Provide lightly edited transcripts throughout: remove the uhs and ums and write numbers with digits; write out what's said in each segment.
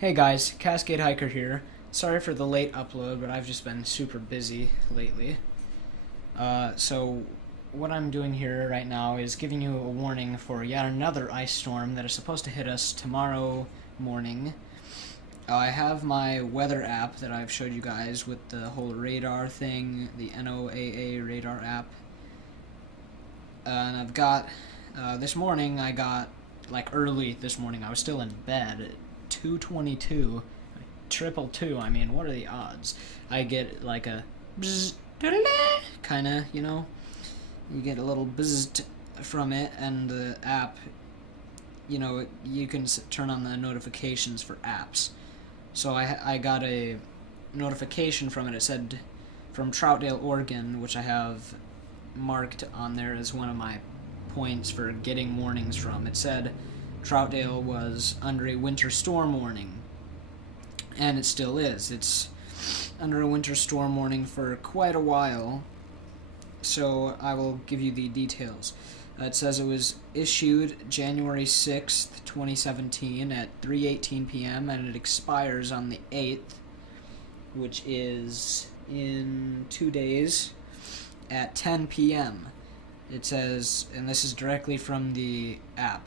Hey guys, Cascade Hiker here. Sorry for the late upload, but I've just been super busy lately. So what I'm doing here right now is giving you a warning for yet another ice storm that is supposed to hit us tomorrow morning. I have my weather app that I've showed you guys with the whole radar thing, the NOAA Radar app. And I've got, this morning I got, early this morning, I was still in bed at 2:22, triple two. I mean, what are the odds? I get like a bzz, kind of, you get a little bzzz from it, and the app, you can turn on the notifications for apps. So I got a notification from it. It said from Troutdale, Oregon, which I have marked on there as one of my points for getting warnings from. It said Troutdale was under a winter storm warning, and it still is. It's under a winter storm warning for quite a while, so I will give you the details. It says it was issued January 6th, 2017 at 3:18 p.m. and it expires on the 8th, which is in 2 days at 10 p.m. It says, and this is directly from the app,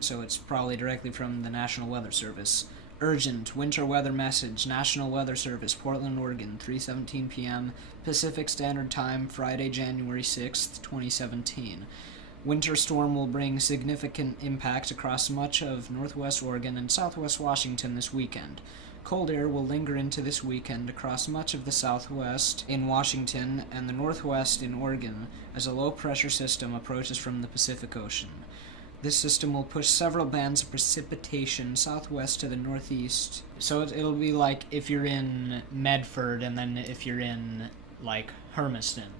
so it's probably directly from the National Weather Service. Urgent winter weather message, National Weather Service, Portland, Oregon, 3:17 p.m. Pacific Standard Time, Friday, January 6th, 2017. Winter storm will bring significant impact across much of northwest Oregon and southwest Washington this weekend. Cold air will linger into this weekend across much of the southwest in Washington and the northwest in Oregon as a low-pressure system approaches from the Pacific Ocean. This system will push several bands of precipitation southwest to the northeast. So it'll be like if you're in Medford and then if you're in, Hermiston.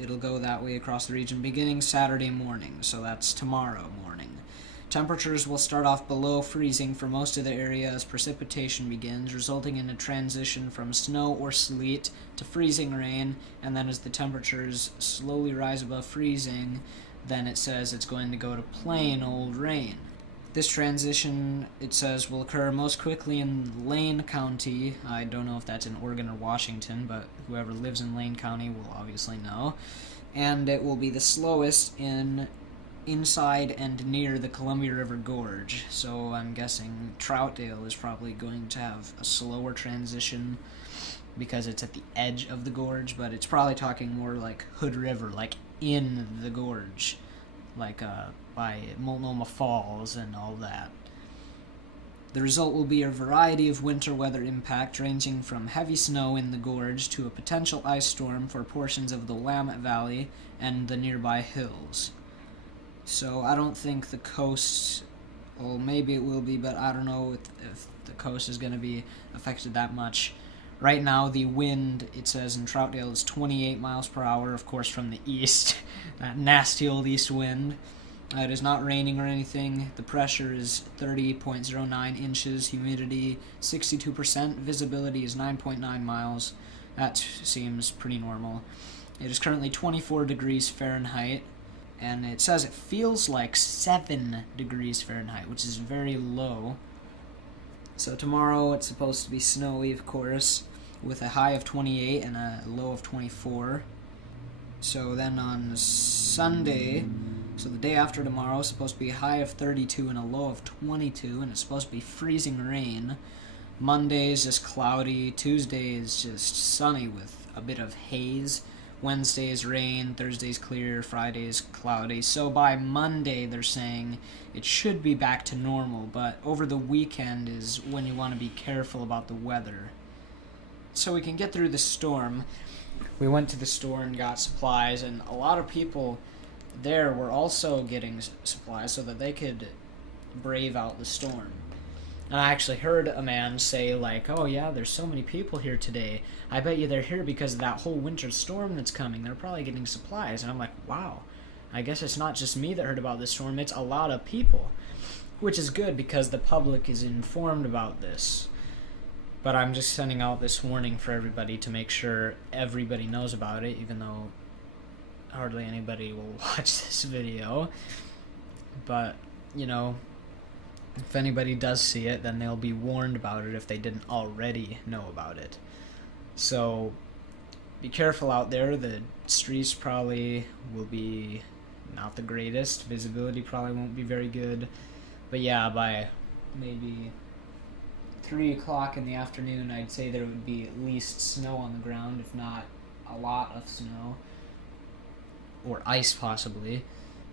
It'll go that way across the region beginning Saturday morning, so that's tomorrow morning. Temperatures will start off below freezing for most of the area as precipitation begins, resulting in a transition from snow or sleet to freezing rain, and then as the temperatures slowly rise above freezing, then it says it's going to go to plain old rain. This transition, it says, will occur most quickly in Lane County. I don't know if that's in Oregon or Washington, but whoever lives in Lane County will obviously know. And it will be the slowest inside and near the Columbia River Gorge. So I'm guessing Troutdale is probably going to have a slower transition because it's at the edge of the gorge, but it's probably talking more like Hood River, like in the gorge, by Multnomah Falls and all that. The result will be a variety of winter weather impact ranging from heavy snow in the gorge to a potential ice storm for portions of the Willamette Valley and the nearby hills. So I don't think the coast, well, maybe it will be, but I don't know if the coast is going to be affected that much. Right now, the wind, it says in Troutdale, is 28 miles per hour, of course, from the east. That nasty old east wind. It is not raining or anything. The pressure is 30.09 inches. Humidity, 62%. Visibility is 9.9 miles. That seems pretty normal. It is currently 24 degrees Fahrenheit. And it says it feels like 7 degrees Fahrenheit, which is very low. So tomorrow it's supposed to be snowy, of course, with a high of 28 and a low of 24. So then on Sunday, so the day after tomorrow, it's supposed to be a high of 32 and a low of 22, and it's supposed to be freezing rain. Monday is just cloudy. Tuesday is just sunny with a bit of haze. Wednesday is rain, Thursday is clear, Friday is cloudy. So by Monday, they're saying it should be back to normal, but over the weekend is when you want to be careful about the weather. So we can get through the storm. We went to the store and got supplies, and a lot of people there were also getting supplies so that they could brave out the storm. And I actually heard a man say, oh yeah, there's so many people here today. I bet you they're here because of that whole winter storm that's coming. They're probably getting supplies. And I'm like, wow, I guess it's not just me that heard about this storm. It's a lot of people, which is good because the public is informed about this. But I'm just sending out this warning for everybody to make sure everybody knows about it, even though hardly anybody will watch this video. But, If anybody does see it, then they'll be warned about it if they didn't already know about it. So be careful out there. The streets probably will be not the greatest. Visibility probably won't be very good. But yeah, by maybe 3 o'clock in the afternoon, I'd say there would be at least snow on the ground, if not a lot of snow. Or ice, possibly.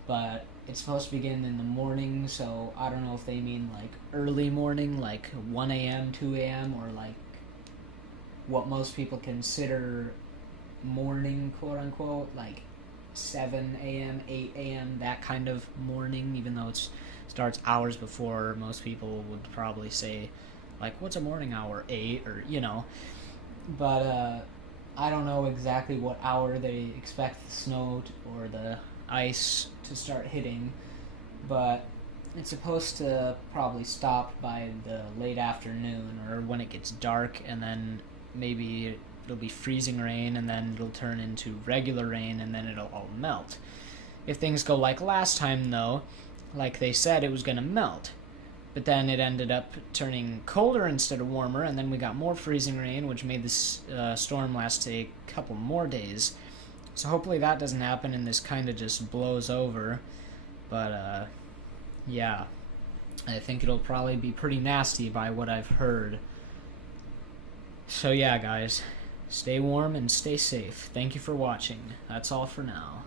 But it's supposed to begin in the morning, so I don't know if they mean like early morning, like 1 a.m., 2 a.m., or like what most people consider morning, quote unquote, like 7 a.m., 8 a.m., that kind of morning, even though it starts hours before. Most people would probably say, like, what's a morning hour? 8, or, you know. But I don't know exactly what hour they expect the snow or the ice to start hitting, but it's supposed to probably stop by the late afternoon or when it gets dark, and then maybe it'll be freezing rain, and then it'll turn into regular rain, and then it'll all melt. If things go like last time, though, like they said it was going to melt, but then it ended up turning colder instead of warmer, and then we got more freezing rain, which made this storm last a couple more days. So hopefully that doesn't happen and this kind of just blows over. But yeah, I think it'll probably be pretty nasty by what I've heard. So yeah, guys, stay warm and stay safe. Thank you for watching. That's all for now.